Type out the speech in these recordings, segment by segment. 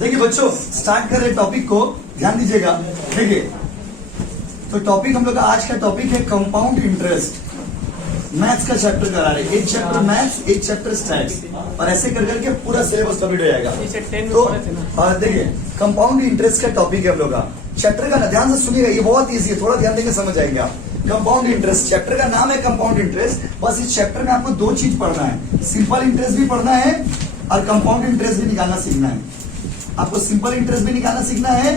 देखिए बच्चों, स्टार्ट कर रहे टॉपिक को, ध्यान दीजिएगा। देखिए, तो टॉपिक हम लोग का आज का टॉपिक है कंपाउंड इंटरेस्ट। मैथ्स का चैप्टर करा रहे, एक चैप्टर मैथ्स, एक चैप्टर स्टैट्स, और ऐसे कर करके पूरा सिलेबस कंप्लीट हो जाएगा। तो देखिए, कंपाउंड इंटरेस्ट का टॉपिक है हम लोग का चैप्टर का। ध्यान से सुनिएगा, ये बहुत इजी है, थोड़ा ध्यान देंगे समझ आएंगे आप। कंपाउंड इंटरेस्ट चैप्टर का नाम है कंपाउंड इंटरेस्ट। बस इस चैप्टर में आपको दो चीज पढ़ना है, सिंपल इंटरेस्ट भी पढ़ना है और कंपाउंड इंटरेस्ट भी निकालना सीखना है। आपको सिंपल इंटरेस्ट भी निकालना सीखना है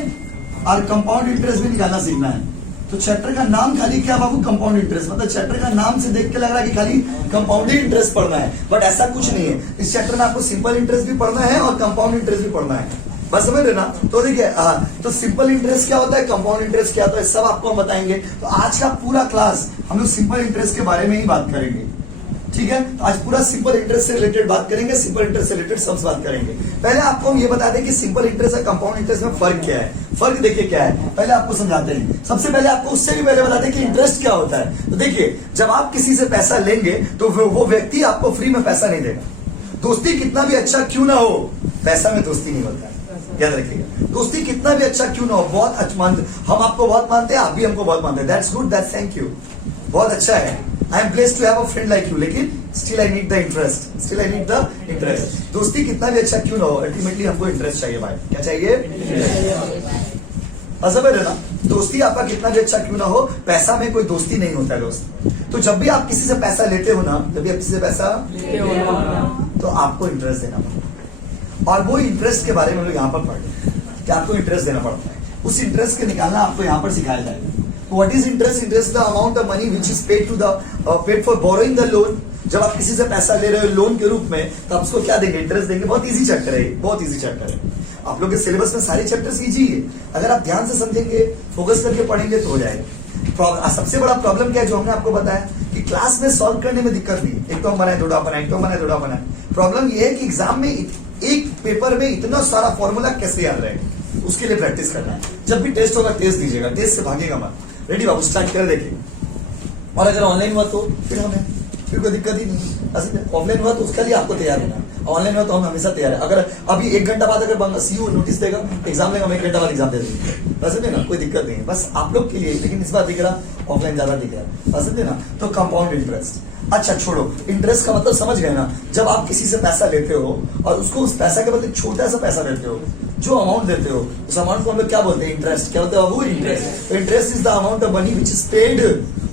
और कंपाउंड इंटरेस्ट भी निकालना सीखना है। तो चैप्टर का नाम खाली क्या बाबू, कंपाउंड इंटरेस्ट। मतलब चैप्टर का नाम से देख के लग रहा है कि खाली कंपाउंड इंटरेस्ट पढ़ना है, बट ऐसा कुछ नहीं है। इस चैप्टर में आपको सिंपल इंटरेस्ट भी पढ़ना है और कंपाउंड इंटरेस्ट भी पढ़ना है। बस समझ रहे ना। तो देखिए, तो सिंपल इंटरेस्ट क्या होता है, कंपाउंड इंटरेस्ट क्या होता है, सब आपको हम बताएंगे। तो आज का पूरा क्लास हम लोग सिंपल इंटरेस्ट के बारे में ही बात करेंगे, ठीक है। तो आज पूरा सिंपल इंटरेस्ट से रिलेटेड बात करेंगे, सिंपल इंटरेस्ट से रिलेटेड सब बात करेंगे। पहले आपको हम ये बता दें कि सिंपल इंटरेस्ट और कंपाउंड इंटरेस्ट में फर्क क्या है। फर्क देखिए क्या है, पहले आपको समझाते हैं। सबसे पहले आपको उससे भी पहले बताते हैं कि इंटरेस्ट क्या होता है। तो देखिए, जब आप किसी से पैसा लेंगे तो वो व्यक्ति आपको फ्री में पैसा नहीं देगा। दोस्ती कितना भी अच्छा क्यों ना हो, पैसा में दोस्ती नहीं होता है, याद रखिएगा। दोस्ती कितना भी अच्छा क्यों ना हो, बहुत अच्छा मानते, हम आपको बहुत मानते हैं, आप भी हमको बहुत मानते हैं, that's good, that's thank you, बहुत अच्छा है। I am blessed to have a friend like you, लेकिन still I need the interest, still I need the interest. दोस्ती कितना भी अच्छा क्यों ना हो, अल्टीमेटली हमको इंटरेस्ट चाहिए भाई। क्या चाहिए? समझ रहे ना। दोस्ती आपका कितना भी अच्छा क्यों ना हो, पैसा में कोई दोस्ती नहीं होता है दोस्त। तो जब भी आप किसी से पैसा लेते हो ना, जब भी आप किसी से पैसा तो आपको इंटरेस्ट देना पड़ता है। और वो इंटरेस्ट के बारे में हम लोग यहाँ पर पढ़ रहे हैं कि आपको इंटरेस्ट देना पड़ता है। उस इंटरेस्ट के निकालना आपको यहाँ पर सिखाया जाएगा। What is interest? Interest the amount of money which is paid to the paid for borrowing the loan. जब आप किसी से पैसा ले रहे हो लोन के रूप में, तो आप उसको क्या देंगे? इंटरेस्ट देंगे। बहुत इजी चैप्टर है, बहुत इजी चैप्टर है। आप लोग के सिलेबस में सारे चैप्टर्स इजी है, अगर आप ध्यान से समझेंगे, फोकस करके पढ़ेंगे तो हो जाएगा। सबसे बड़ा प्रॉब्लम क्या है जो हमने आपको बताया कि क्लास में सॉल्व करने में दिक्कत नहीं है। एक तो हम बनाए, दो बनाए, एक तो बनाए, दो बनाए। प्रॉब्लम ये है कि एग्जाम में एक पेपर में इतना सारा फॉर्मूला कैसे याद रहेगा, उसके लिए प्रैक्टिस करना है। जब भी टेस्ट होगा टेस्ट दीजिएगा, टेस्ट से भागेगा मत। रेडी बाबू, स्टार्ट कर देखिए। और अगर ऑनलाइन हुआ तो फिर कोई दिक्कत ही नहीं। ऑफलाइन हुआ तो उसके लिए आपको तैयार होना है, ऑनलाइन हुआ तो हम हमेशा तैयार है। अगर अभी 1 घंटा बाद अगर सीयू नोटिस देगा, एग्जाम लेगा, हम 1 घंटा बाद एग्जाम दे देंगे, बस समझे ना, कोई दिक्कत नहीं है। बस आप लोग के लिए, लेकिन इस बार दिख रहा ऑफलाइन ज्यादा दिख रहा है, बस समझे ना। तो कंपाउंड इंटरेस्ट, अच्छा छोड़ो, इंटरेस्ट का मतलब समझ गए ना। जब आप किसी से पैसा लेते हो और उसको उस पैसा के बदले छोटा सा पैसा देते हो, जो अमाउंट देते हो, उस अमाउंट को हम लोग क्या बोलते हैं? इंटरेस्ट। क्या बोलते हैं बाबू? Interest. Interest is the amount of money which is paid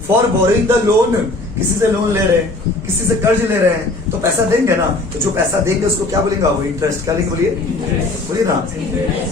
for borrowing the loan. किसी से लोन ले रहे हैं, किसी से कर्ज ले रहे हैं, तो पैसा देंगे ना, तो जो पैसा देंगे उसको क्या बोलेंगे वो? इंटरेस्ट। क्या लेंगे? बोलिए ना।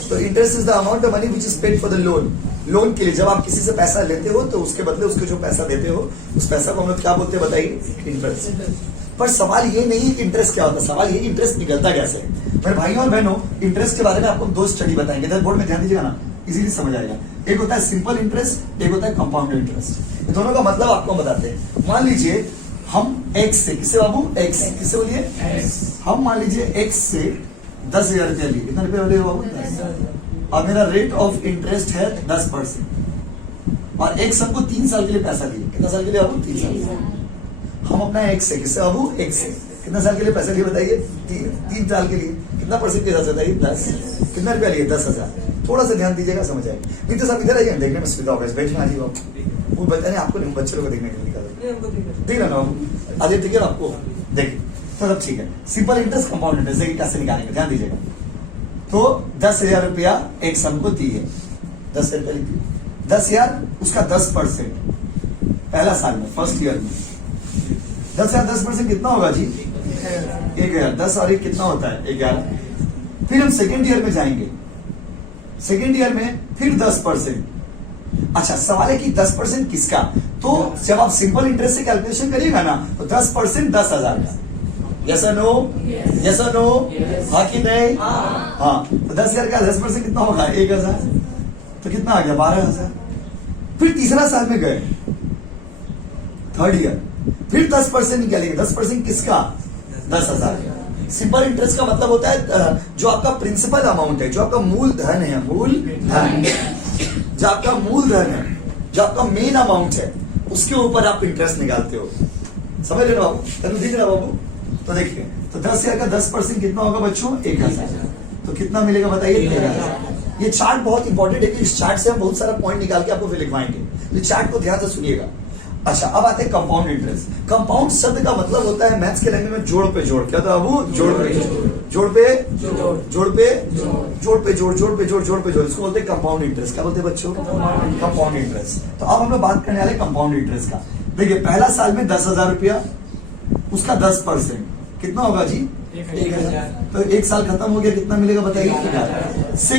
तो interest is the amount of money which is paid for the loan. Loan के लिए जब आप किसी से पैसा लेते हो तो उसके बदले उसको जो पैसा देते हो, उस पैसा को हम लोग क्या बोलते हैं बताइए? इंटरेस्ट। पर सवाल ये नहीं है कि इंटरेस्ट क्या होता है, सवाल ये इंटरेस्ट निकलता कैसे है। मेरे भाइयों और बहनों, इंटरेस्ट के बारे में आपको 2 स्टडी बताएंगे, इधर बोर्ड में ध्यान दीजिएगा ना, इजीली समझ आएगा। एक होता है सिंपल इंटरेस्ट, एक होता है कंपाउंड इंटरेस्ट। दोनों का मतलब आपको बताते हैं। मान लीजिए हम एक्स से, किससे बाबू? एक्स। किससे बोलिए? हम मान लीजिए एक्स से 10,000 रुपया लिए। कितना रुपया बोलिए बाबू? 10। और मेरा रेट ऑफ इंटरेस्ट है 10%। और एक्स हमको 3 साल के लिए पैसा दिए। कितना साल के लिए बाबू? 3 साल। हम अपना एक्स से, किससे बाबू? एक्स से कितना साल के लिए पैसा लिए बताइए? 3 साल के लिए। कितना परसेंट के साथ बताइए? 10। कितना रुपया लिए? 10,000। थोड़ा सा ध्यान दीजिएगा, समझ आएगा। नहीं तो सब इधर आइए, देखने में सुविधा होगा। बैठ में आ जाइए, वो बताने आपको नहीं, बच्चे लोग देखने के लिए देख रहा ना आदित्य, ठीक है ना आपको? देखिए तो सब ठीक है। सिंपल इंटरेस्ट, कंपाउंड इंटरेस्ट देखिए कैसे निकालेंगे, ध्यान दीजिएगा। तो 10,000 रुपया एक सम को दिए, 10,000 रुपया लिखिए। 10,000 उसका 10% पहला साल में, फर्स्ट ईयर में। 10,000 10% कितना होगा जी? 1,000। 10 और 1 कितना होता है? 11। फिर हम सेकेंड ईयर में जाएंगे, सेकेंड ईयर में फिर 10%। अच्छा सवाल है कि 10% किसका? तो जब आप सिंपल इंटरेस्ट से कैलकुलेशन करिएगा ना, तो 10% 10,000 का। यस और नो? यस और नो? हाँ कि नहीं? हाँ। तो 10,000 का 10% कितना होगा? 1,000। तो कितना आ गया? 12,000। फिर तीसरा साल में गए, थर्ड ईयर, फिर 10% निकालेंगे। 10% किसका? 10,000 का। सिंपल इंटरेस्ट का मतलब होता है जो आपका प्रिंसिपल अमाउंट है, जो आपका मूल धन है, मूल धन, जो आपका मूल धन है, जो आपका मेन अमाउंट है, उसके ऊपर आप इंटरेस्ट निकालते हो। समझ रहे हो बाबू? दिख रहा बाबू? तो देखिए, तो 10,000 का 10% कितना होगा बच्चों? 1,000। तो कितना मिलेगा बताइए? 13,000। ये चार्ट बहुत इंपॉर्टेंट है कि इस चार्ट से हम बहुत सारा पॉइंट निकाल के आपको फिर लिखवाएंगे, ये चार्ट को ध्यान से सुनिएगा। अच्छा, अब आते हैं कंपाउंड इंटरेस्ट। कंपाउंड शब्द का मतलब होता है मैथ्स के लैंग्वेज में जोड़ पे जोड़। क्या था वो? जोड़ पे जोड़ पे जोड़ पे जोड़ पे जोड़ जोड़ पे जोड़ जोड़ पे जोड़, इसको बोलते हैं कंपाउंड इंटरेस्ट। क्या बोलते हैं बच्चों? Compound interest. तो अब हम लोग बात करने वाले कंपाउंड इंटरेस्ट का। देखिए, पहला साल में 10,000 रुपया, उसका 10% कितना होगा जी? 1,000। तो एक साल खत्म हो गया, कितना मिलेगा बताइए?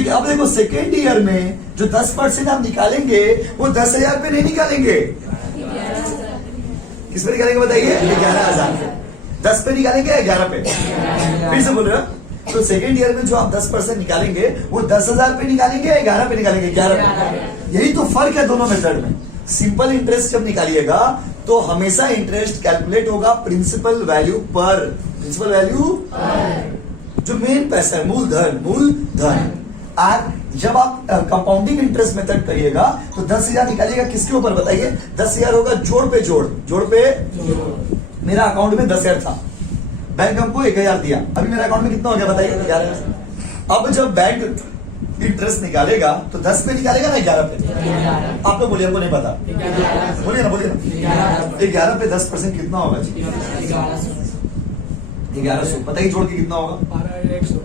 अब देखो, सेकेंड ईयर में जो 10% आप निकालेंगे वो 10,000 पे नहीं निकालेंगे, किस पे निकालेंगे बताइए? 11,000 पे। 10 पे निकालेंगे या 11 पे? फिर से बोल रहे हो। तो सेकेंड ईयर में जो आप 10% निकालेंगे वो 10,000 पे निकालेंगे या 11 पे निकालेंगे? 11 पे। यही तो फर्क है दोनों मेथड में। सिंपल इंटरेस्ट जब निकालिएगा तो हमेशा इंटरेस्ट कैलकुलेट होगा प्रिंसिपल वैल्यू पर। प्रिंसिपल वैल्यू जो मेन पैसा है, मूलधन। और जब आप कंपाउंडिंग इंटरेस्ट मेथड करिएगा तो 10,000 निकालिएगा, किसके ऊपर बताइए? 10,000 होगा जोड़ पे जोड़। जोड़ पे मेरा अकाउंट में 10,000 था, बैंक हमको 1,000 दिया, अभी मेरे अकाउंट में कितना हो गया बताइए? 11,000। अब जब बैंक इंटरेस्ट निकालेगा तो 10 पे निकालेगा ना 11 पे? आप लोग बोलिए, हमको नहीं पता, बोलिए ना 11 पे 10% कितना होगा जी? 1,100। बताइए जोड़ के कितना होगा?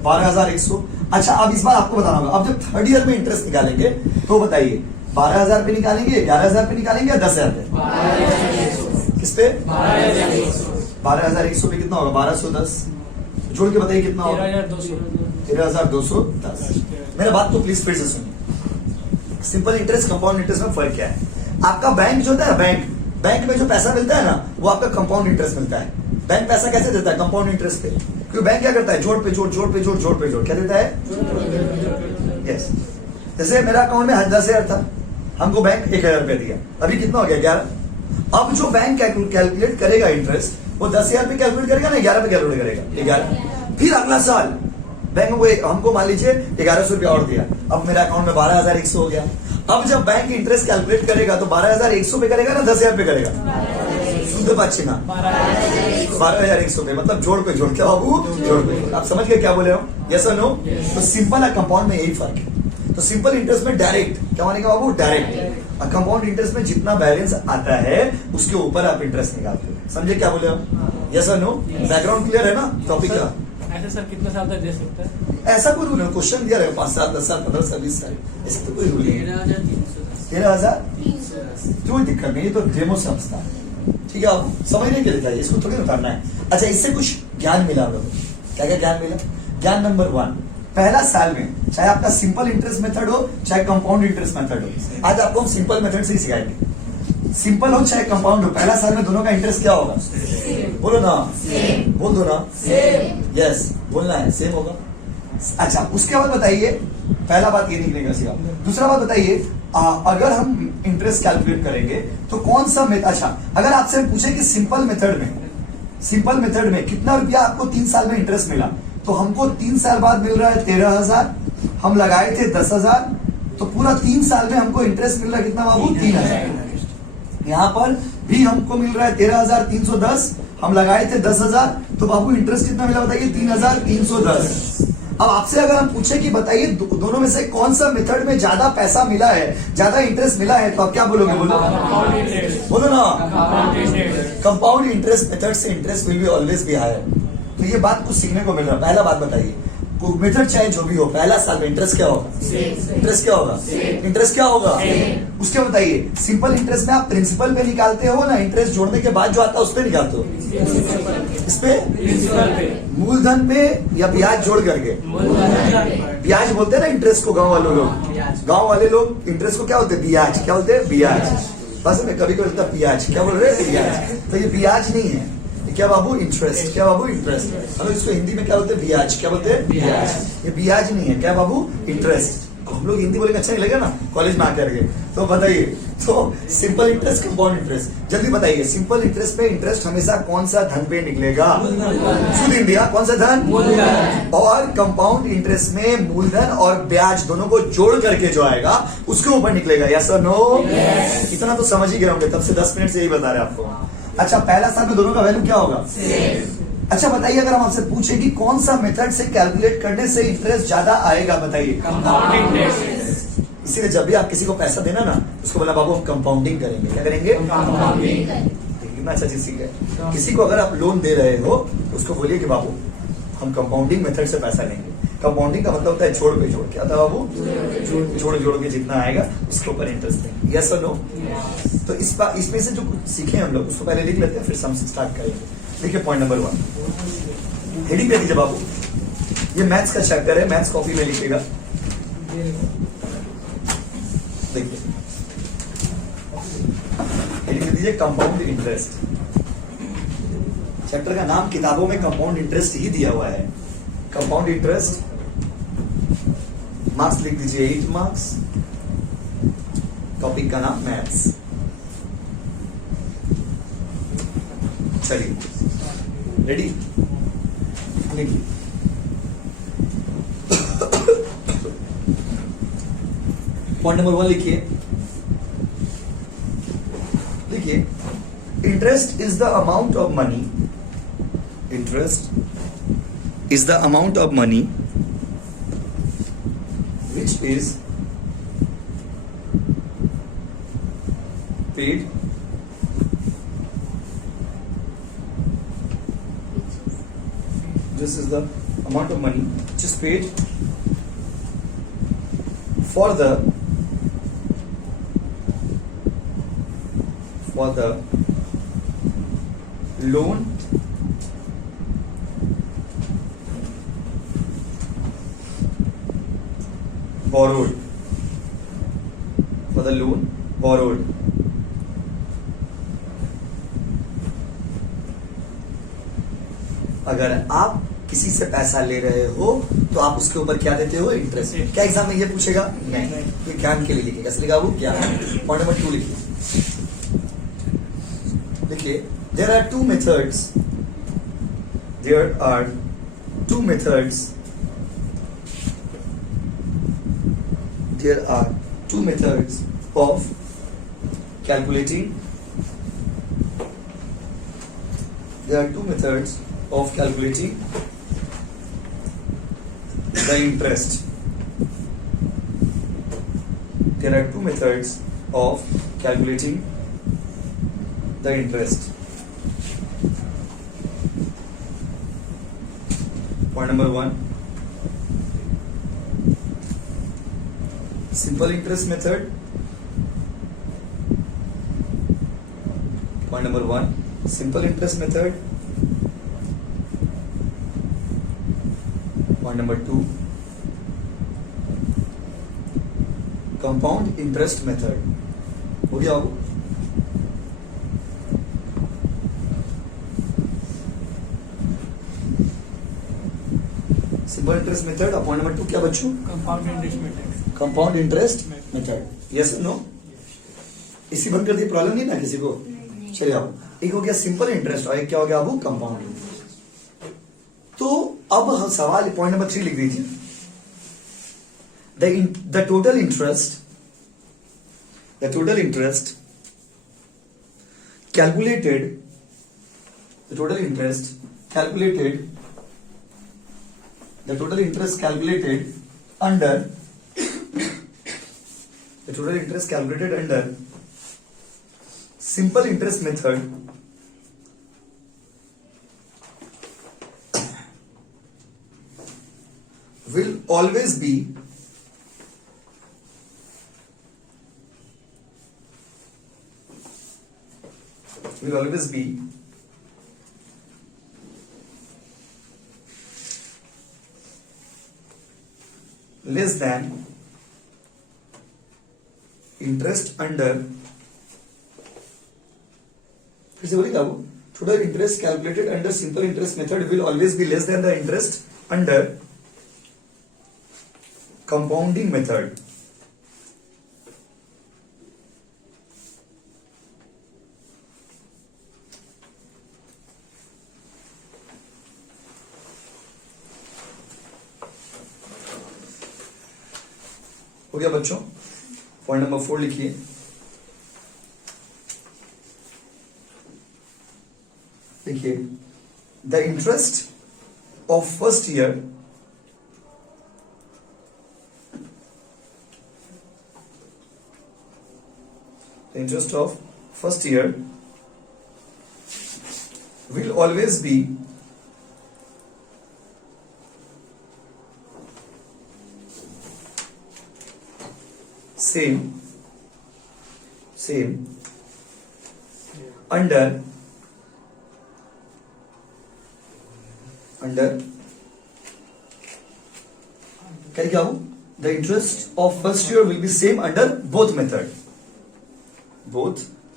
12,100। अच्छा, अब इस बार आपको बताना होगा, अब जब थर्ड ईयर में इंटरेस्ट निकालेंगे तो बताइए 12,000 पे निकालेंगे, 11,000 पे निकालेंगे या 10,000 पे? किस पे? 12,100 पे कितना होगा? 1,210। जोड़ के बताइए कितना होगा? 13,210। मेरा बात तो प्लीज फिर से सुनिए। सिंपल इंटरेस्ट कंपाउंड इंटरेस्ट में फर्क क्या है? आपका बैंक जो होता है ना, बैंक में जो पैसा मिलता है ना, वो आपका कंपाउंड इंटरेस्ट मिलता है। बैंक पैसा कैसे देता है? कंपाउंड इंटरेस्ट पे। क्योंकि बैंक क्या करता है? जोड़ पे जोड़, जोड़ पे जोड़, जोड़ पे जोड़। क्या देता है? यस। जैसे मेरा अकाउंट में 10,000 था, हमको बैंक 1,000 रुपया दिया, अभी कितना हो गया? 11। अब जो बैंक कैलकुलेट करेगा इंटरेस्ट, वो 10,000 पे कैलकुलेट करेगा ना 11 पे कैलकुलेट करेगा? 11। फिर अगला साल बैंक हमको मान लीजिए 1,100 रुपया और दिया, अब मेरा अकाउंट में 12,100 हो गया। अब जब बैंक इंटरेस्ट कैलकुलेट करेगा तो 12,100 पे करेगा ना 10,000 पे करेगा? शुद्ध पाच्छी ना 12,100 पे, मतलब जोड़ पे जोड़। क्या बाबू? जोड़ पे। आप समझ गए क्या बोले हम? यस और नो? तो सिंपल है, कंपाउंड में यही फर्क है। तो सिंपल इंटरेस्ट में डायरेक्ट क्या मानेगा बाबू? डायरेक्ट। और कंपाउंड इंटरेस्ट में जितना बैलेंस आता है उसके ऊपर आप इंटरेस्ट निकालते हो। समझे क्या बोले हम? यस और नो? बैकग्राउंड क्लियर है ना टॉपिक का? ऐसे सर कितने साल तक दे सकता है? ऐसा कोई रूल है? क्वेश्चन दिया रहेगा 5 साल, 10 साल, 15 साल, 20 साल, ऐसा तो कोई रूल नहीं है। 13,310। कोई दिक्कत नहीं, ये तो डेमो समझता है, ठीक है? आप समझने के लिए चाहिए, इसको थोड़ी उतारना है। अच्छा, इससे कुछ ज्ञान मिला हम लोग। क्या क्या ज्ञान मिला? ज्ञान नंबर 1, पहला साल में चाहे आपका सिंपल इंटरेस्ट मेथड हो चाहे कंपाउंड इंटरेस्ट मेथड हो, आज आपको हम सिंपल मेथड से ही सिखाएंगे। सिंपल हो चाहे कंपाउंड हो, पहला साल में दोनों का इंटरेस्ट क्या होगा? बोलो ना, बोल दो ना, यस बोलना है, सेम होगा। अच्छा, उसके बाद बताइए, पहला बात ये निकलेगा सीधा। दूसरा बात बताइए, अगर हम इंटरेस्ट कैलकुलेट करेंगे तो कौन सा मेथड? अच्छा, अगर आपसे हम पूछे कि सिंपल मेथड में कितना रुपया आपको 3 साल में इंटरेस्ट मिला, तो हमको 3 साल बाद मिल रहा है 13,000, हम लगाए थे 10,000, तो पूरा 3 साल में हमको इंटरेस्ट मिल रहा है कितना बाबू? 3,000। यहाँ पर भी हमको मिल रहा है 13,310, हम लगाए थे 10,000, तो बाबू इंटरेस्ट कितना मिला बताइए? 3,310। अब आपसे अगर हम पूछे कि बताइए दोनों में से कौन सा मेथड में ज्यादा पैसा मिला है, ज्यादा इंटरेस्ट मिला है, तो आप क्या बोलोगे? बोलो ना, कंपाउंड इंटरेस्ट मेथड से interest will be always be higher. तो ये बात कुछ सीखने को मिल रहा है। पहला बात बताइए, मेथड चाहे जो भी हो, पहला साल में इंटरेस्ट क्या होगा? इंटरेस्ट क्या होगा? इंटरेस्ट क्या होगा? उसके बताइए, सिंपल इंटरेस्ट में आप प्रिंसिपल पे निकालते हो ना, इंटरेस्ट जोड़ने के बाद जो आता है उस पे निकालते हो? इस पे? मूलधन पे या ब्याज जोड़ करके? ब्याज बोलते हैं ना इंटरेस्ट को, गांव वाले लोग इंटरेस्ट को क्या बोलते हैं? ब्याज। क्या बोलते हैं? ब्याज। बस में कभी बोलता ब्याज, क्या बोल रहे हैं? ब्याज। तो ये ब्याज नहीं है, क्या बाबू? इंटरेस्ट। क्या बाबू? इंटरेस्ट। हम इसको हिंदी में क्या बोलते हैं? ब्याज। क्या बोलते हैं? ब्याज। ये ब्याज नहीं है, क्या बाबू? इंटरेस्ट। हम लोग हिंदी बोलेंगे अच्छा नहीं लगेगा ना कॉलेज में आकर के। तो बताइए, तो सिंपल इंटरेस्ट, कंपाउंड इंटरेस्ट, जल्दी बताइए। सिंपल इंटरेस्ट पे इंटरेस्ट हमेशा कौन सा धन पे निकलेगा? शुद्ध इंडिया, कौन सा धन? और कंपाउंड इंटरेस्ट में मूलधन और ब्याज दोनों को जोड़ करके जो आएगा उसके ऊपर निकलेगा। यस और नो? इतना तो समझ ही गए होंगे, तब से 10 मिनट से यही बता रहे आपको। अच्छा, पहला साल में दोनों का वैल्यू क्या होगा? अच्छा बताइए, अगर हम आपसे पूछे कि कौन सा मेथड से कैलकुलेट करने से इंटरेस्ट ज्यादा आएगा, बताइए। Compound interest. इसीलिए जब भी आप किसी को पैसा देना ना, उसको बोला बाबू हम कंपाउंडिंग करेंगे। क्या करेंगे? कंपाउंडिंग। कितना अच्छा चीज सीख है। किसी को अगर आप लोन दे रहे हो तो उसको बोलिए कि बाबू हम कंपाउंडिंग मेथड से पैसा लेंगे। कंपाउंडिंग का मतलब होता है जोड़ पे जोड़। क्या था बाबू? जोड़ जोड़ के जितना आएगा उसके ऊपर इंटरेस्ट देंगे। यस और नो? तो इसमें से जो कुछ सीखे हम लोग उसको पहले लिख लेते हैं, फिर सम से स्टार्ट करेंगे। देखिए पॉइंट नंबर 1, हेडिंग दे दीजिए बाबू। ये मैथ्स का चैप्टर है, मैथ्स कॉपी में लिखिएगा। देखिए हेडिंग दे दीजिए कंपाउंड इंटरेस्ट। चैप्टर का नाम किताबों में कंपाउंड इंटरेस्ट ही दिया हुआ है। Compound interest. मार्क्स लिख दीजिए 8 मार्क्स। टॉपिक का नाम मैथ्स। चलिए रेडी, लिखिए। पॉइंट नंबर 1 लिखिए। लिखिए interest is the amount of money. Interest is the amount of money which is paid this is the amount of money which is paid for the loan borrowed, for the loan borrowed. अगर आप किसी से पैसा ले रहे हो तो आप उसके ऊपर क्या देते हो? इंटरेस्ट। क्या एग्जाम में ये पूछेगा? नहीं, तो ज्ञान के लिए लिखिए। कैसे लिखा वो? ज्ञान। पॉइंट नंबर 2 लिखिए। देखिए there are two methods of calculating the interest. There are two methods of calculating the interest. Point number 1, simple interest method. Point number 1, simple interest method. Point number 2, compound interest method. हो गया वो? Simple interest method. Point number 2 क्या बच्चों? Compound interest method. Compound interest method. Yes no? इसी बंद कर दी, problem नहीं ना किसी को? चलिए आप, एक हो गया सिंपल इंटरेस्ट और एक क्या हो गया अब? Compound interest. तो अब हम सवाल पॉइंट नंबर 3 लिख दीजिए। The total interest calculated under simple interest method will always be less than interest under, फिर से बोलिए बाबू। Total interest calculated under simple interest method will always be less than the interest under compounding method. हो गया बच्चों? Point number 4 लिखिए। देखिए the interest of first year interest of first year will always be same under क्या हो, the interest of first year will be same under both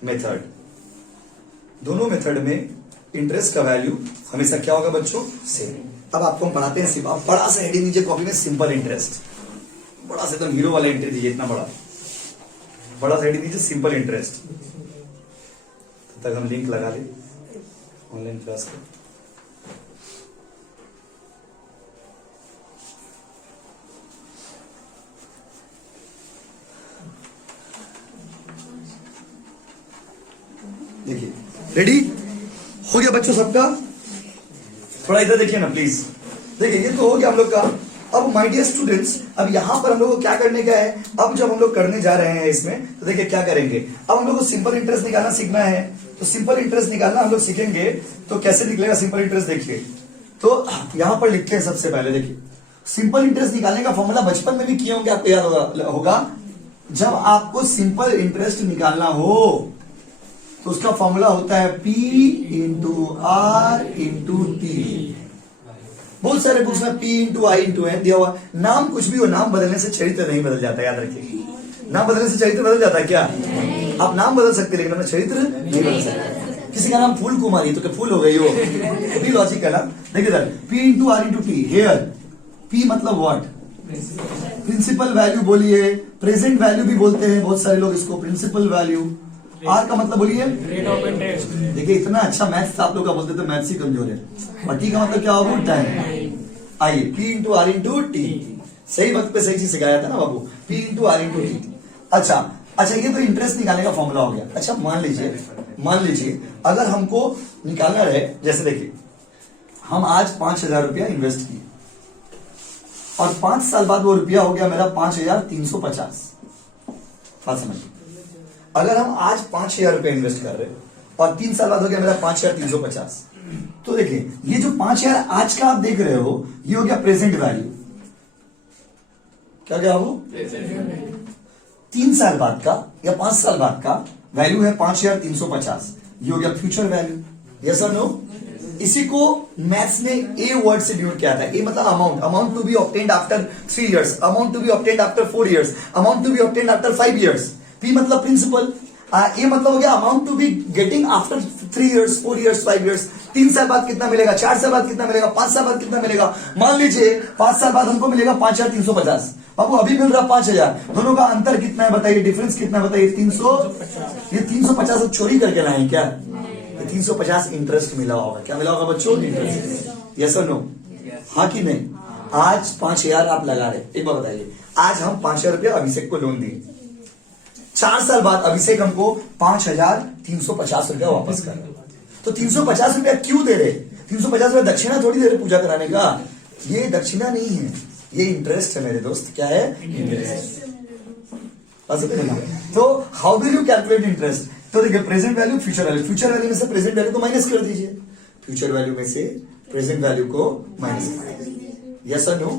method. दोनों method में interest का वैल्यू हमेशा क्या होगा बच्चों, सेम। अब आपको हम पढ़ाते हैं सिर्फ, आप बड़ा सा हेडिंग नीचे कॉपी में सिंपल इंटरेस्ट, बड़ा सा एकदम हीरो वाला एंट्री दीजिए, इतना बड़ा सा हेडिंग दीजिए सिंपल इंटरेस्ट। तब तक हम लिंक लगा ले ऑनलाइन क्लास का। देखिए रेडी हो गया बच्चों सबका, थोड़ा इधर देखिए ना प्लीज। देखिए ये तो हो गया हम लोग का। अब माय डियर स्टूडेंट्स, अब यहां पर हम लोग को क्या करने का है, अब जब हम लोग करने जा रहे हैं इसमें, तो देखिए क्या करेंगे, अब हम लोग को सिंपल इंटरेस्ट निकालना सीखना है। तो सिंपल इंटरेस्ट निकालना हम लोग सीखेंगे, तो कैसे निकलेगा सिंपल इंटरेस्ट देखिए। तो यहां पर लिखते हैं सबसे पहले, देखिए सिंपल इंटरेस्ट निकालने का फॉर्मूला बचपन में भी किए होंगे, आपको याद होगा। जब आपको सिंपल इंटरेस्ट निकालना हो तो उसका फॉर्मूला होता है P into R into T. बहुत सारे बुक्स में P into I into N दिया हुआ। नाम कुछ भी हो, नाम बदलने से चरित्र नहीं बदल जाता, याद रखिए। नाम बदलने से चरित्र बदल जाता है क्या? आप नाम बदल सकते लेकिन अपना चरित्र नहीं बदल सकते। किसी का नाम फूल कुमारी तो क्या फूल हो गई हो, भी लॉजिक है ना। देखिए sir, P into R into T. Here P मतलब व्हाट, प्रिंसिपल वैल्यू बोलिए, प्रेजेंट वैल्यू भी बोलते हैं बहुत सारे लोग इसको, प्रिंसिपल वैल्यू। आर का मतलब बोलिए रेट ऑफ इंटरेस्ट। देखिए इतना अच्छा मैथ्स आप लोग का बोलते थे, मैथ्स ही कमजोर है। और टी का मतलब क्या होगा, टाइम। आइए P into R into T, सही वक्त पे सही चीज सिखाया था ना बाबू, P into R into T. अच्छा ये तो इंटरेस्ट निकालने का फॉर्मूला हो गया। अच्छा मान लीजिए अगर हमको निकालना रहे, जैसे देखिए हम आज 5,000 रुपया इन्वेस्ट किए और 5 साल बाद वो रुपया हो गया मेरा 5,350। बात समझिए, अगर हम आज 5,000 रुपया इन्वेस्ट कर रहे हैं और 3 साल बाद हो गया मेरा 5,350, तो देखिए ये जो 5,000 आज का आप देख रहे हो, ये हो गया प्रेजेंट वैल्यू। क्या क्या वो 3 साल बाद का या 5 साल बाद का वैल्यू है 5,350, ये हो गया फ्यूचर वैल्यू। यस और नो? इसी को मैथ्स में ए वर्ड से डिनोट किया था। ए मतलब amount to be obtained after 3 years, amount to be obtained after 4 years, amount to be obtained after 5 years. P मतलब प्रिंसिपल, ये मतलब हो गया amount to be getting after 3 years, 4 years, 5 years. 3 साल बाद कितना मिलेगा, 4 साल बाद कितना मिलेगा, 5 साल बाद कितना मिलेगा। मान लीजिए 5 साल बाद हमको मिलेगा 5,350, बाबू अभी मिल रहा 5,000, दोनों का अंतर कितना है बताइए, डिफरेंस कितना है बताइए, 350। ये 350 चोरी करके लाए क्या? 350 इंटरेस्ट मिला होगा। क्या मिला होगा बच्चों? इंटरेस्ट। यस और नो? हाँ कि नहीं? आज 5,000 आप लगा रहे, एक बार बताइए, आज हम 5,000 रुपया अभिषेक को लोन दिए, 4 साल बाद अभिषेक हमको 5,350 रुपया वापस कर रहे, तो 350 रुपया क्यों दे रहे? 350 रुपया दक्षिणा थोड़ी दे रहे पूजा कराने का, ये दक्षिणा नहीं है, ये इंटरेस्ट है मेरे दोस्त। क्या है? इंटरेस्ट। तो how will you calculate interest? तो देखिए present value, future value, future value में से प्रेजेंट वैल्यू को माइनस कर दीजिए, फ्यूचर वैल्यू में से प्रेजेंट वैल्यू को माइनस कर दीजिए। यस और नो?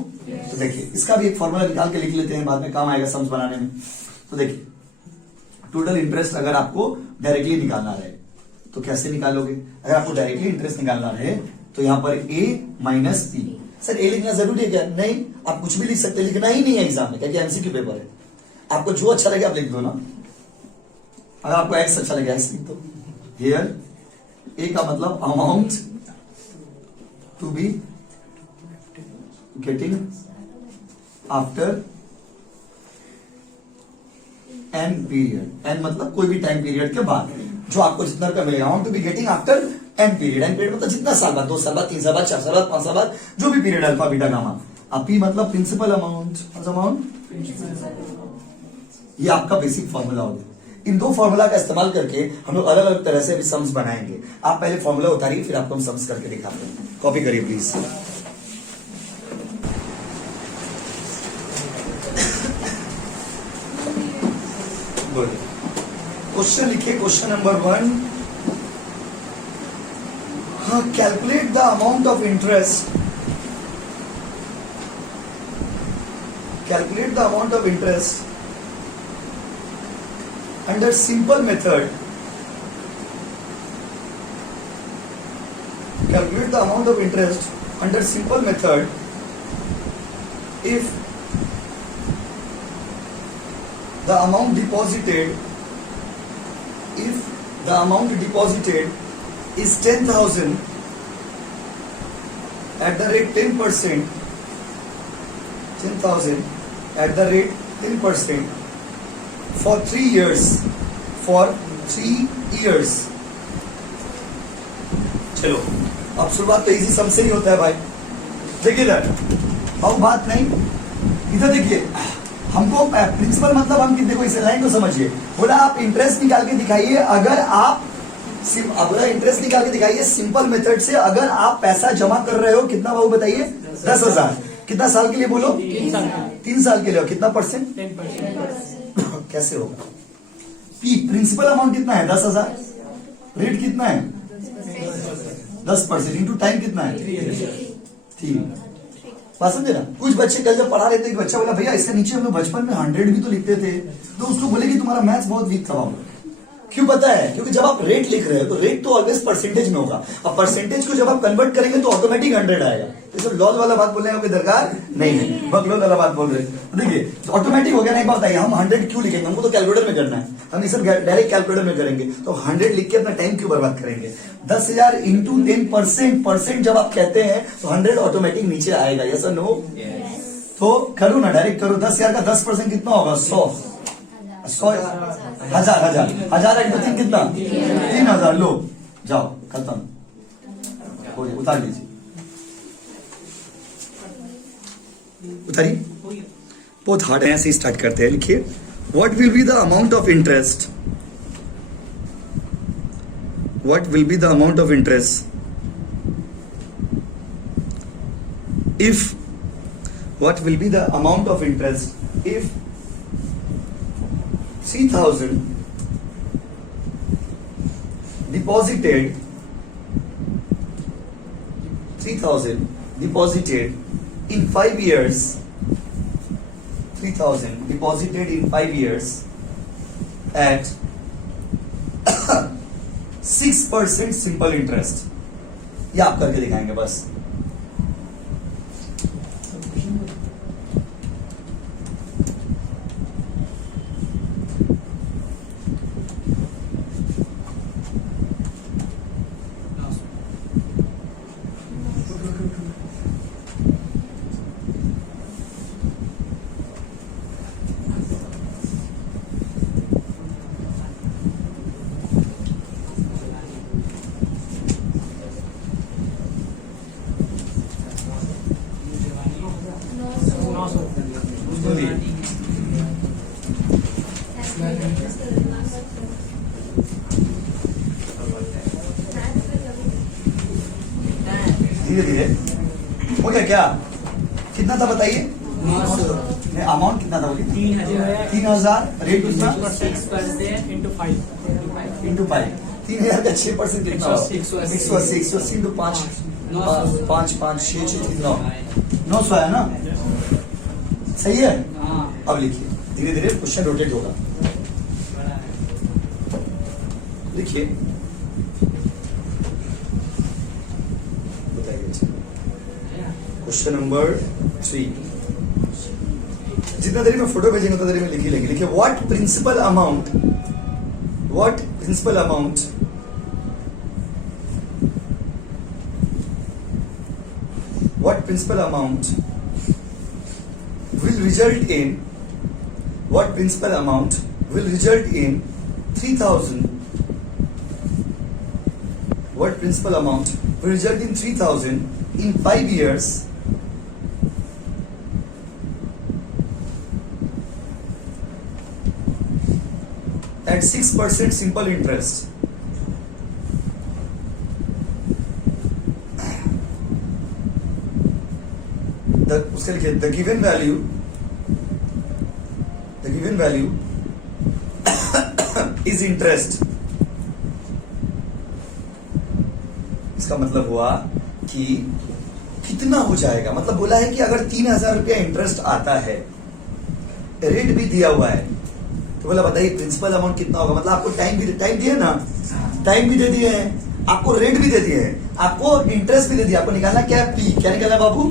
तो देखिए इसका भी एक फॉर्मूला निकाल के लिख लेते हैं, बाद में काम आएगा सम्स बनाने में। तो देखिए टोटल इंटरेस्ट अगर आपको डायरेक्टली निकालना रहे तो कैसे निकालोगे? अगर आपको डायरेक्टली इंटरेस्ट निकालना रहे तो यहां पर A माइनस P। सर ए लिखना जरूरी है क्या? नहीं, आप कुछ भी लिख सकते, लिखना ही नहीं है एग्जाम में, क्योंकि एमसीक्यू पेपर है। आपको जो अच्छा लगे आप लिख दो ना। अगर आपको एक्स अच्छा लगे एक्स लिख दो। हियर ए का मतलब amount to be getting after N period, N मतलब कोई भी टाइम पीरियड के बाद जो आपको जितना रुपया मिलेगा, amount to be getting after N period. N period मतलब जितना साल बाद, 2 साल बाद, 3 साल बाद, 4 साल बाद, 5 साल बाद, जो भी पीरियड अल्फा बीटा गामा। अब पी मतलब प्रिंसिपल अमाउंट, ये आपका बेसिक फॉर्मूला हो गया। इन दो फॉर्मूला का इस्तेमाल करके हम लोग अलग अलग तरह से भी सम्स बनाएंगे। आप पहले फॉर्मूला उतारिए, फिर आपको हम सम्स करके दिखाते हैं। कॉपी करिए प्लीज। क्वेश्चन लिखिए, क्वेश्चन नंबर 1। हाँ, calculate the amount of interest, calculate the amount of interest under simple method. Calculate the amount of interest under simple method if the amount deposited is 10,000 at the rate 10%, 10,000 at the rate 10% for 3 years. For 3 years. चलो, अब शुरुआत तो easy सम से ही होता है भाई। देखिए इधर, अब बात नहीं, इधर देखिए, हमको प्रिंसिपल मतलब हम देखो इस लाइन को समझिए। बोला आप इंटरेस्ट निकाल के दिखाइए, अगर आप इंटरेस्ट निकाल के दिखाइए सिंपल मेथड से। अगर आप पैसा जमा कर रहे हो, कितना बाबू बताइए? 10,000। कितना साल के लिए बोलो? 3 साल के लिए। कितना परसेंट? 10%। कैसे होगा? पी प्रिंसिपल अमाउंट कितना है? 10,000। रेट कितना है? 10% इंटू टाइम कितना है? 3। बात समझे ना? कुछ बच्चे कल जब पढ़ा रहे थे, एक बच्चा बोला भैया इसके नीचे हम लोग बचपन में 100 भी तो लिखते थे। तो उसको बोले कि तुम्हारा मैथ्स बहुत वीक था बाबू। क्यों पता है? क्योंकि जब आप रेट लिख रहे हो तो रेट तो ऑलवेज परसेंटेज में होगा। अब परसेंटेज को जब आप कन्वर्ट करेंगे तो ऑटोमेटिक 100 आएगा। ये सब लॉल वाला बात बोलने का दरकार नहीं है, बकलोल वाला बात बोल रहे हैं। देखिए ऑटोमेटिक हो गया। नहीं बताइए हम 100 क्यों लिखेंगे? हमको तो कैलकुलेटर में करना है, हम इसे डायरेक्ट कैलकुलेटर में करेंगे। तो 100 लिख के अपना टाइम क्यों बर्बाद करेंगे? 10,000 इंटू 10%। परसेंट जब आप कहते हैं तो 100 ऑटोमेटिक नीचे आएगा। यस और नो? तो करो ना, डायरेक्ट करो। 10,000 का 10% कितना होगा? 100। 1000 इंटू 3 कितना? 3,000। लो जाओ, खत्म, उतार लीजिए, उतारिए। बहुत हार्ड है, ऐसे स्टार्ट करते हैं। लिखिए, what will be the amount of interest, what will be the amount of interest if, what will be the amount of interest if 3,000 deposited, 3,000 deposited in 5 years, 3,000 deposited in 5 years at 6% simple interest। ये आप करके दिखाएंगे बस। धीरे धीरे हो गया क्या? कितना था बताइए? अमाउंट कितना था? 3,000। रेट कितना? 6% इंटू 5। 3,000 का 6% कितना? 180 इंटू 5, 5 6 6 9, 900 है ना? सही है। अब लिखिए, धीरे धीरे क्वेश्चन रोटेट होगा। लिखिए, क्वेश्चन नंबर 3। जितना देरी में फोटो भेजेंगे उतना देरी में लिखी लेंगे। लिखिए, what principal amount will result in 3,000, what principal amount will result in 3,000 in 5 years at 6% simple interest. उसके लिखिए the given value is interest. इसका मतलब हुआ कि कितना हो जाएगा, मतलब बोला है कि अगर 3,000 रुपया इंटरेस्ट आता है, रेट भी दिया हुआ है, तो बोला बताइए प्रिंसिपल अमाउंट कितना होगा। मतलब आपको टाइम दिए ना, टाइम भी दे दिए हैं, आपको रेट भी दे दिए हैं, आपको इंटरेस्ट भी दे दिया, आपको निकालना क्या है, पी। क्या निकालना बाबू,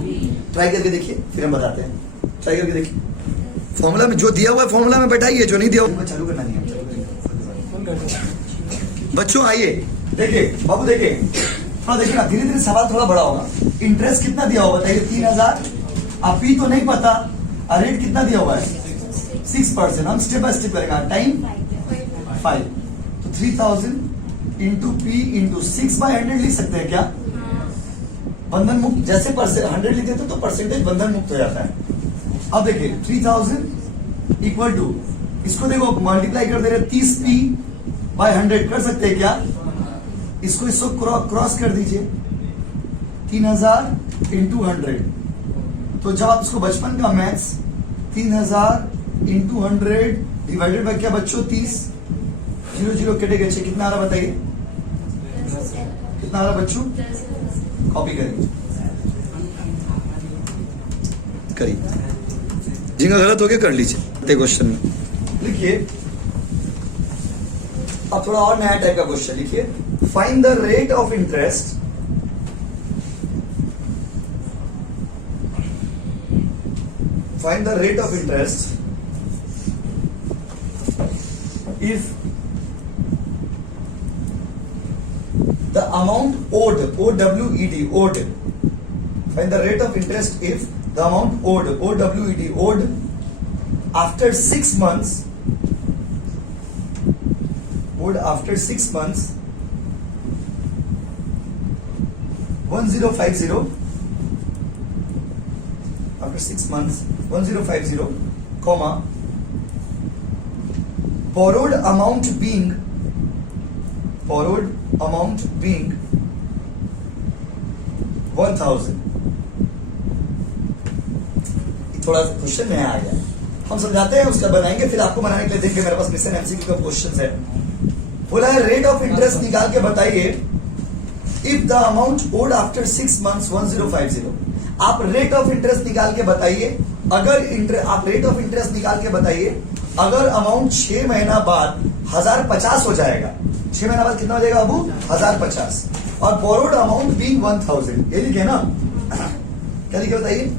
ट्राई करके देखिए, फिर हम बताते हैं। ट्राई करके देखिए, फॉर्मूला में जो दिया हुआ है फॉर्मूला में बैठाइए, जो नहीं दिया हुआ चालू करना नहीं है। बच्चों आइए देखिए, बाबू देखिए, थोड़ा देखिए ना, धीरे धीरे सवाल थोड़ा बड़ा होगा। इंटरेस्ट कितना दिया हुआ बताइए, 3,000। अब पी तो नहीं पता, और रेट कितना दिया हुआ है, 6%। हम स्टेप बाय स्टेप करेंगे। टाइम 5, तो 3,000 इंटू पी इंटू 6/100 लिख सकते हैं क्या, बंधन मुक्त। जैसे 100 लिख देते तो परसेंटेज बंधन मुक्त हो जाता है। अब देखिए 3,000 इक्वल टू, इसको देखो मल्टीप्लाई कर दे रहे 30p/100 कर सकते हैं क्या, इसको क्रॉस कर दीजिए, 3,000 इंटू 100। तो जब आप इसको बचपन का मैथ्स 3,000 इंटू 100 डिवाइडेड बाय क्या बच्चों 30, 0 कटे गए, कितना आ रहा बताइए, कितना आ रहा बच्चों, कॉपी करिए जिनका गलत हो गया कर लीजिए क्वेश्चन में। लिखिए अब थोड़ा और नया टाइप का क्वेश्चन लिखिए, find the rate of interest if the amount owed, owed, find the rate of interest if the amount owed, owed after 6 months, 1050, after 6 months 1050, comma, borrowed amount being 1,000। थोड़ा question नया आ गया, हम समझाते हैं, उसका बनाएंगे, फिर आपको बनाने के लिए देंगे। मेरे पास मिशन एमसीक्यू का क्वेश्चन है। बोला है रेट ऑफ इंटरेस्ट निकाल के बताइए if the amount owed after 6 months 1050। आप रेट ऑफ इंटरेस्ट निकाल के बताइए, आप रेट ऑफ इंटरेस्ट निकाल के बताइए अगर अमाउंट 6 महीना बाद 1,050 हो जाएगा। 6 महीना बाद कितना हो जाएगा बाबू, 1,050, और बोरोड अमाउंट बीइंग 1,000। ये लिखे ना, क्या लिखे बताइए।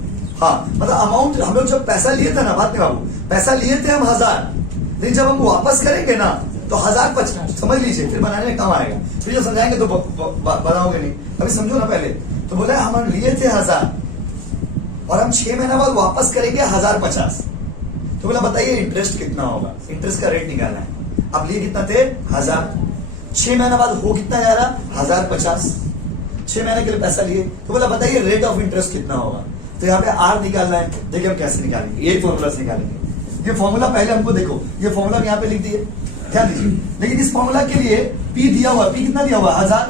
हाँ, मतलब अमाउंट हम लोग जब पैसा लिए थे ना, बात नहीं बाबू, पैसा लिए थे हम 1,000, लेकिन जब हम वापस करेंगे ना तो 1,050, समझ लीजिए, फिर बनाने में काम आएगा। फिर जब समझाएंगे तो बनाओगे नहीं, अभी समझो ना पहले। तो बोला हम लिए थे 1,000 और हम 6 महीना बाद वापस करेंगे 1,050। तो बोला बताइए इंटरेस्ट कितना होगा, इंटरेस्ट का रेट निकालना है। अब लिए कितना थे 1,000, 6 महीना बाद हो कितना जा रहा 1,050, 6 महीने के लिए पैसा लिए। तो बोला बताइए रेट ऑफ इंटरेस्ट कितना होगा। तो यहाँ पे आर निकालना है, देखिए हम कैसे निकालेंगे, यही फॉर्मूला से निकालेंगे। ये फॉर्मूला पहले हमको देखो, ये फॉर्मूला यहाँ पे लिख दिए, ध्यान दीजिए। लेकिन इस फॉर्मूला के लिए पी दिया हुआ, पी कितना दिया हुआ 1,000,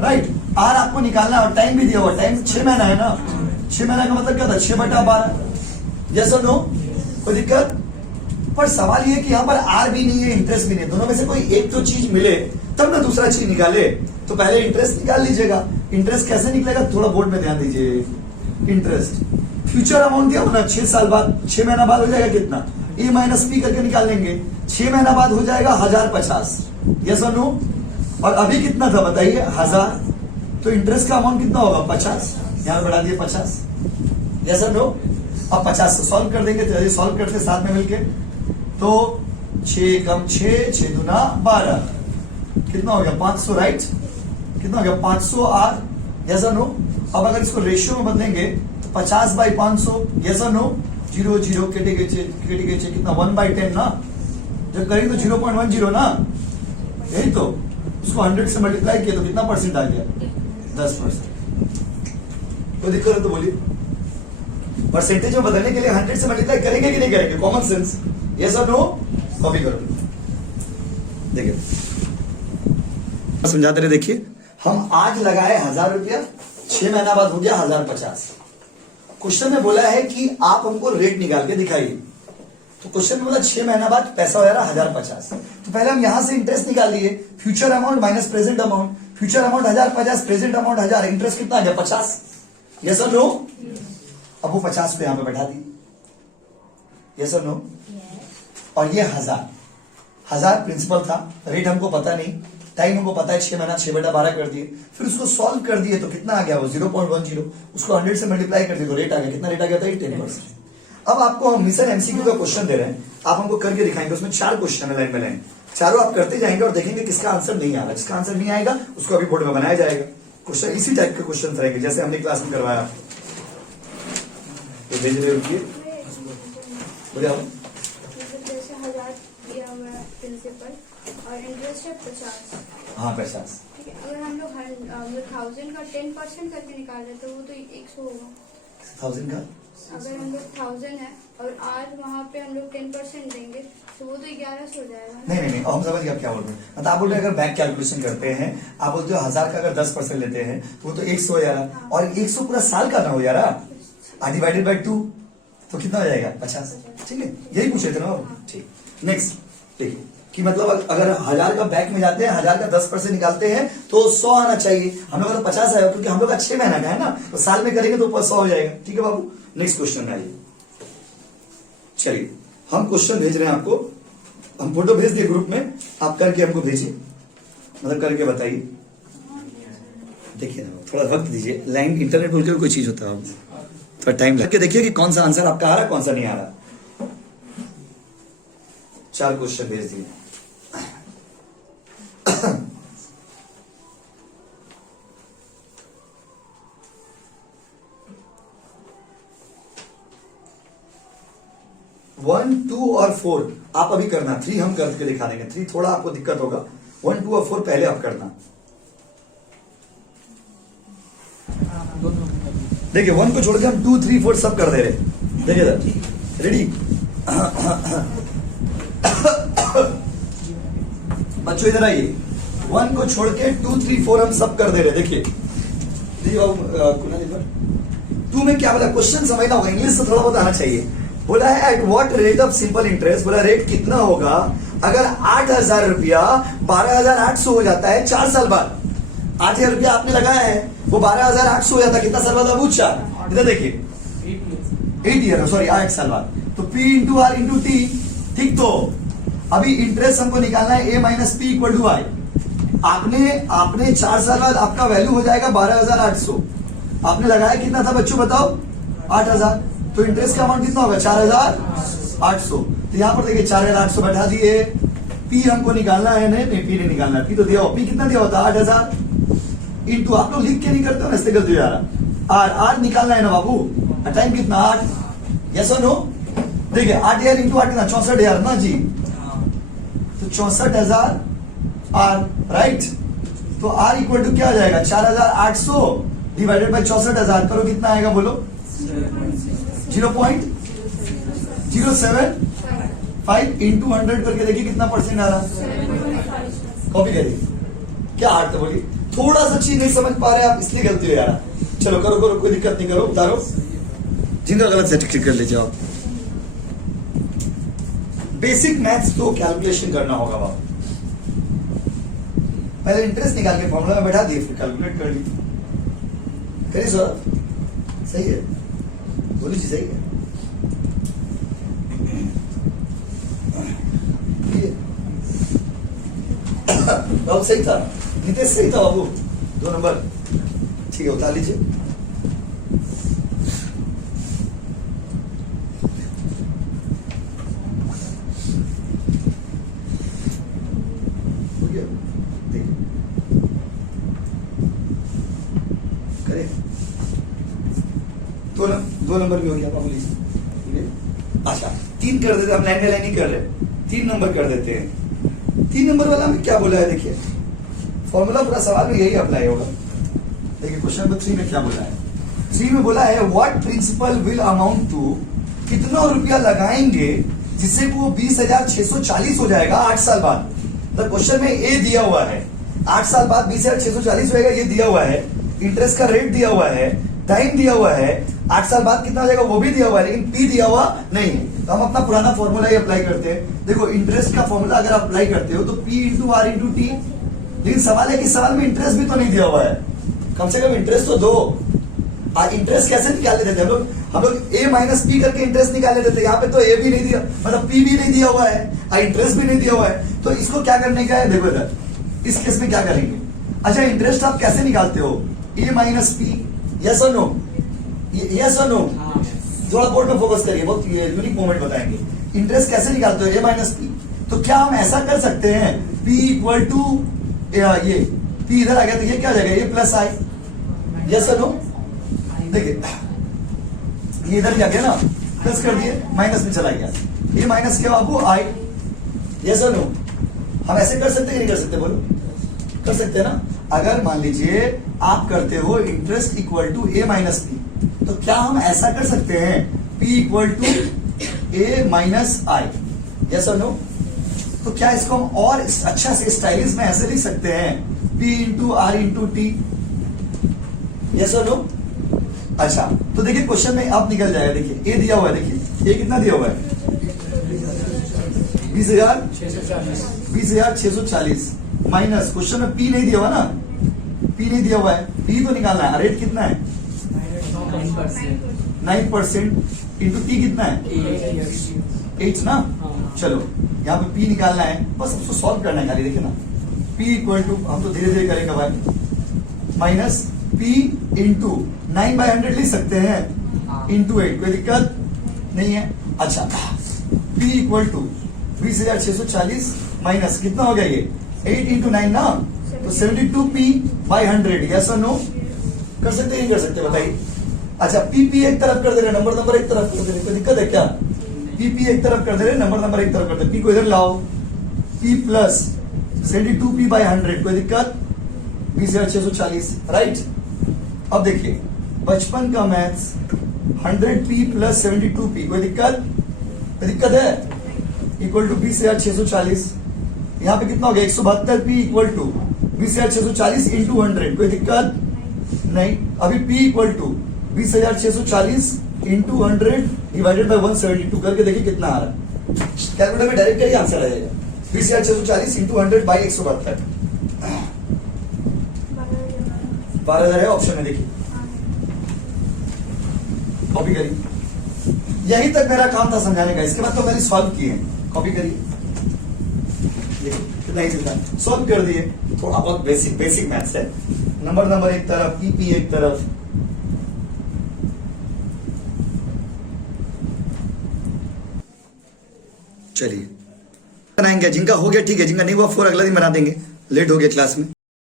राइट। आर आपको निकालना है और टाइम भी दिया हुआ, टाइम 6 महीना है ना। 6 महीना का मतलब क्या था, 6/12। यस और नो, कोई दिक्कत। पर सवाल ये कि यहाँ पर आर भी नहीं है, इंटरेस्ट भी नहीं है, दोनों में से कोई एक तो चीज मिले तब ना दूसरा चीज निकाले। तो पहले इंटरेस्ट निकाल लीजिएगा। इंटरेस्ट कैसे निकलेगा, थोड़ा बोर्ड में ध्यान दीजिए। इंटरेस्ट फ्यूचर अमाउंट दिया होना, 6 साल बाद, 6 महीना बाद हो जाएगा कितना, ए माइनस पी करके निकाल लेंगे। 6 महीना बाद हो जाएगा 1,050, यस और नो। और अभी कितना था बताइए 1,000, तो इंटरेस्ट का अमाउंट कितना होगा 50, यहाँ बढ़ा दिए 50, यस और नो। अब 50 से सॉल्व कर देंगे, चलिए सॉल्व करते साथ में मिलके। तो 6 कम 6, 6 दूना 12, कितना हो गया 500, राइट। कितना हो गया 500 आर, यस और नो। अब अगर इसको रेशियो में बदलेंगे तो 50/500, यस और नो। 0 0 केटे गए, कितना 1/10 ना, जब करेंगे तो 0.10 ना, यही तो। उसको 100 से मल्टीप्लाई किया तो कितना परसेंट आ गया 10%। कोई दिक्कत है तो बोलिए। परसेंटेज में बदलने के लिए 100 से मल्टीप्लाई करेंगे कि नहीं करेंगे, कॉमन सेंस, यस और नो। कॉपी करो। देखिए समझाते रहे। देखिए हम आज लगाए 1000 रुपया, 6 महीना बाद हो गया 1050। क्वेश्चन में बोला है कि आप हमको रेट निकाल के दिखाइए। तो क्वेश्चन में बोला 6 महीना बाद पैसा हो जा रहा 1050। तो पहले हम यहां से इंटरेस्ट निकाल लिए, future amount minus present amount. Future amount 1050, present amount 1000, interest कितना आ गया 50। यस और नो? अब वो 50 पे यहां पे बैठा दी। यस और नो? और ये 1000 प्रिंसिपल था, रेट हमको पता नहीं, टाइम हमको पता है 6 महीना 6/12 कर दिए। फिर उसको सॉल्व कर दिए तो कितना आ गया वो 0.10। उसको 100 से मल्टीप्लाई कर दिए तो रेट आ गया, कितना रेट आ गया था 10%। अब आपको हम मिशन एमसीक्यू का क्वेश्चन दे रहे हैं, आप हमको करके दिखाएंगे। उसमें 4 क्वेश्चन है लाइन बाय लाइन, चारों आप करते जाएंगे और देखेंगे किसका आंसर नहीं आ रहा। जिसका आंसर नहीं आएगा उसको अभी बोर्ड में बनाया जाएगा। क्वेश्चन इसी टाइप के क्वेश्चन रहेंगे जैसे हमने क्लास में करवाया। तो भेज रहे रुकिए, बोलिए आप। जैसे 1000 दिया हुआ है प्रिंसिपल और इंटरेस्ट है 50। हाँ 50। ठीक है, अगर हम लोग 1000 का 10% करके निकाल रहे तो वो तो 100 होगा। 1000 का अगर हम लोग 1000 है और आज वहाँ पे हम लोग 10% देंगे तो वो तो 1100 हो जाएगा। नहीं, हम समझ गए आप क्या बोल रहे हैं। मतलब आप बोल रहे हैं अगर बैक कैलकुलेशन करते हैं, आप बोलते हो 1000 का अगर 10% लेते हैं तो वो तो 100 हो जा रहा। और 100 पूरा साल का ना हो जा रहा, डिवाइडेड बाय 2 तो कितना हो जाएगा 50। ठीक है, यही पूछे थे ना आप। ठीक, नेक्स्ट देखिए कि मतलब अगर 1000 का बैक में जाते हैं, 1000 का 10% निकालते हैं तो 100 आना चाहिए। हम लोग का तो 50 आएगा क्योंकि हम लोग का 6 महीना का है ना, तो साल में करेंगे तो 100 हो जाएगा। ठीक है बाबू, नेक्स्ट क्वेश्चन में आइए। चलिए हम क्वेश्चन भेज रहे हैं आपको, हम फोटो भेज दिए ग्रुप में, आप करके हमको भेजिए, मतलब करके बताइए। देखिए ना थोड़ा वक्त दीजिए, लाइन इंटरनेट बोल के कोई चीज होता है, थोड़ा टाइम लग के देखिए कि कौन सा आंसर आपका आ रहा है कौन सा नहीं आ रहा। 4 क्वेश्चन भेज दिए। वन, 2 और 4 आप अभी करना, 3 हम करके दिखा देंगे। 3 थोड़ा आपको दिक्कत होगा, 1, 2 और 4 पहले आप करना। देखिए 1 को छोड़कर हम 2, 3, 4 सब कर दे रहे। देखिए सर, रेडी? बच्चों इधर आइए, 1 को छोड़ के 2, 3, 4 हम सब कर दे रहे। देखिए 2 में क्या बोला, क्वेश्चन समझना होगा, इंग्लिश से थोड़ा बहुत आना चाहिए। बोला है at what rate of simple interest, बोला रेट कितना होगा अगर 8000 रुपया 12800 हो जाता है 4 साल बाद। 8000 रुपया आपने लगाया है, वो 12800 हो जाता है कितना साल बाद बाबू? 4। इधर देखिए 8 ईयर, सॉरी 8 साल बाद। तो P into R into T. ठीक, तो अभी इंटरेस्ट हमको निकालना है A minus P equal to I. आपने 4 साल बाद आपका वैल्यू हो जाएगा 12800। आपने लगाया कितना था बच्चों बताओ? 8000। तो इंटरेस्ट का अमाउंट कितना होगा? 4800। तो यहां पर देखिए 4800 बैठा दिए। पी हमको निकालना है, नहीं पी नहीं निकालना, पी तो दिया हो। पी कितना दिया होता? 8000 इंटू, आप लोग लिख के नहीं करते हो ना, इससे गलती हो जा रहा। आर निकालना है ना बाबू, टाइम कितना? 8। यस और नो? देखिए 8000 इंटू 8 कितना? 64,000 ना जी। तो 64,000 आर, राइट? तो आर इक्वल टू क्या हो जाएगा? 4800 डिवाइडेड बाई 64,000 करो, कितना आएगा बोलो? 0.075 इंटू 100 करके देखिए कितना परसेंट आ रहा। कॉपी करिए। क्या आर्ट तो बोलिए, थोड़ा सा चीज नहीं समझ पा रहे आप इसलिए गलती हो यार। चलो करो करो, कोई दिक्कत नहीं, करो उतारो, जिनका गलत सेट कर लीजिए आप। बेसिक मैथ्स तो कैलकुलेशन करना होगा बाबू। पहले इंटरेस्ट निकाल के फॉर्मूला में बैठा दिए, फिर कैलकुलेट कर ली। करिए सर, सही है, बोली जी सही है। बाबू सही था, नितेश सही था बाबू, 2 नंबर। ठीक है, उतार लीजिए। करे 2 नंबर भी हो गया बाबू, लीजिए। अच्छा 3 कर देते, हम लाइन बाय लाइन नहीं कर रहे, 3 नंबर कर देते हैं। 3 नंबर वाला में क्या बोला है देखिए, फॉर्मूला पूरा सवाल में यही अप्लाई होगा। देखिए क्वेश्चन नंबर 3 में क्या बोला है। 3 में बोला है what principal will amount to, कितना रुपया लगाएंगे जिससे वो 20,640 हो जाएगा 8 साल बाद। तो क्वेश्चन में ए दिया हुआ है 8 साल बाद 20,640 होएगा, ये दिया हुआ है। इंटरेस्ट का रेट दिया हुआ है, टाइम दिया हुआ है, 8 साल बाद कितना हो जाएगा वो भी दिया हुआ है, लेकिन पी दिया हुआ नहीं है। तो हम अपना पुराना फॉर्मूला ही अप्लाई करते हैं। देखो इंटरेस्ट का फॉर्मूला अगर आप अप्लाई करते हो तो P into R into T, लेकिन सवाल है कि सवाल में इंटरेस्ट भी तो नहीं दिया हुआ है, कम से कम इंटरेस्ट तो दो। इंटरेस्ट कैसे निकालने देते हैं हम लोग ए माइनस पी करके इंटरेस्ट निकालने देते हैं। यहाँ पे तो ए भी नहीं दिया, मतलब पी भी नहीं दिया हुआ है, इंटरेस्ट भी नहीं दिया हुआ है। तो इसको क्या करने का है, देखो इधर इस केस में क्या करेंगे। अच्छा इंटरेस्ट आप कैसे निकालते हो, ए माइनस पी, यस और नो, यस और नो। थोड़ा बोर्ड में फोकस करिए, बहुत यूनिक मोमेंट बताएंगे। इंटरेस्ट कैसे निकालते हो, ए माइनस पी। तो क्या हम ऐसा कर सकते हैं, पी इक्वल टू ये पी इधर आ गया तो ये क्या हो जाएगा, ए प्लस आई, यस और नो। देखिए ये इधर क्या गया ना, प्लस कर दिए, माइनस में चला गया, ये माइनस क्या बाबू आई, यस और नो। हम ऐसे कर सकते हैं नहीं कर सकते, बोलो कर सकते हैं ना। अगर मान लीजिए आप करते हो interest equal to A minus P, तो क्या हम ऐसा कर सकते हैं, P equal to A minus I, yes और नो। तो क्या इसको हम और अच्छा से स्टाइलिश में ऐसे लिख सकते हैं, P into R into T, yes और नो। अच्छा तो देखिए क्वेश्चन में अब निकल जाएगा, देखिए ए दिया हुआ है, देखिए ए कितना दिया हुआ है, 20,640 माइनस क्वेश्चन में पी नहीं दिया हुआ ना, पी नहीं दिया हुआ है, पी तो निकालना है। रेट कितना है, 9% इंटू टी कितना है 8 ना। चलो यहाँ पे पी निकालना है, बस उसको सॉल्व करना है खाली। देखिए ना पी इक्वल टू, हम तो धीरे धीरे करेंगे भाई, माइनस पी इंटू 9/100 लिख सकते हैं, इंटू 8, कोई दिक्कत नहीं है। अच्छा पी इक्वल टू 20,640 माइनस कितना हो गया ये 8 इंटू 9 ना, तो 72p/100, यस और नो। कर सकते हैं नहीं कर सकते बताइए। अच्छा पी एक तरफ कर दे रहे, नंबर एक तरफ कर दे रहे, कोई दिक्कत है क्या, पी एक तरफ कर दे रहे, नंबर एक तरफ कर दे, पी को इधर लाओ, p प्लस 72p/100, कोई दिक्कत, 20,640 राइट। अब देखिए बचपन का मैथ्स 100p प्लस 72p, कोई दिक्कत है, इक्वल टू 20,640। यहाँ पे कितना हो गया 172p इक्वल टू 20,640 इंटू 100, कोई दिक्कत नहीं। अभी p equal to 20,640 into 100 divided by 172 करके देखिए कितना आ रहा है। कैलकुलेटर में डायरेक्ट ही आंसर आ जाएगा, 20,640 इंटू 100 बाई 172, 12,000 है ऑप्शन में। देखिए कॉपी करिए, यही तक मेरा काम था समझाने का, इसके बाद तो मैंने सॉल्व किए हैं। कॉपी करिए, कितना ही चलता है, सॉल्व कर दिए। तो बहुत बेसिक मैथ्स है, नंबर एक तरफ, पी एक तरफ। चलिए बनाएंगे, जिनका हो गया ठीक है, जिनका नहीं हुआ 4 अगला दिन बना देंगे, लेट हो गया क्लास में।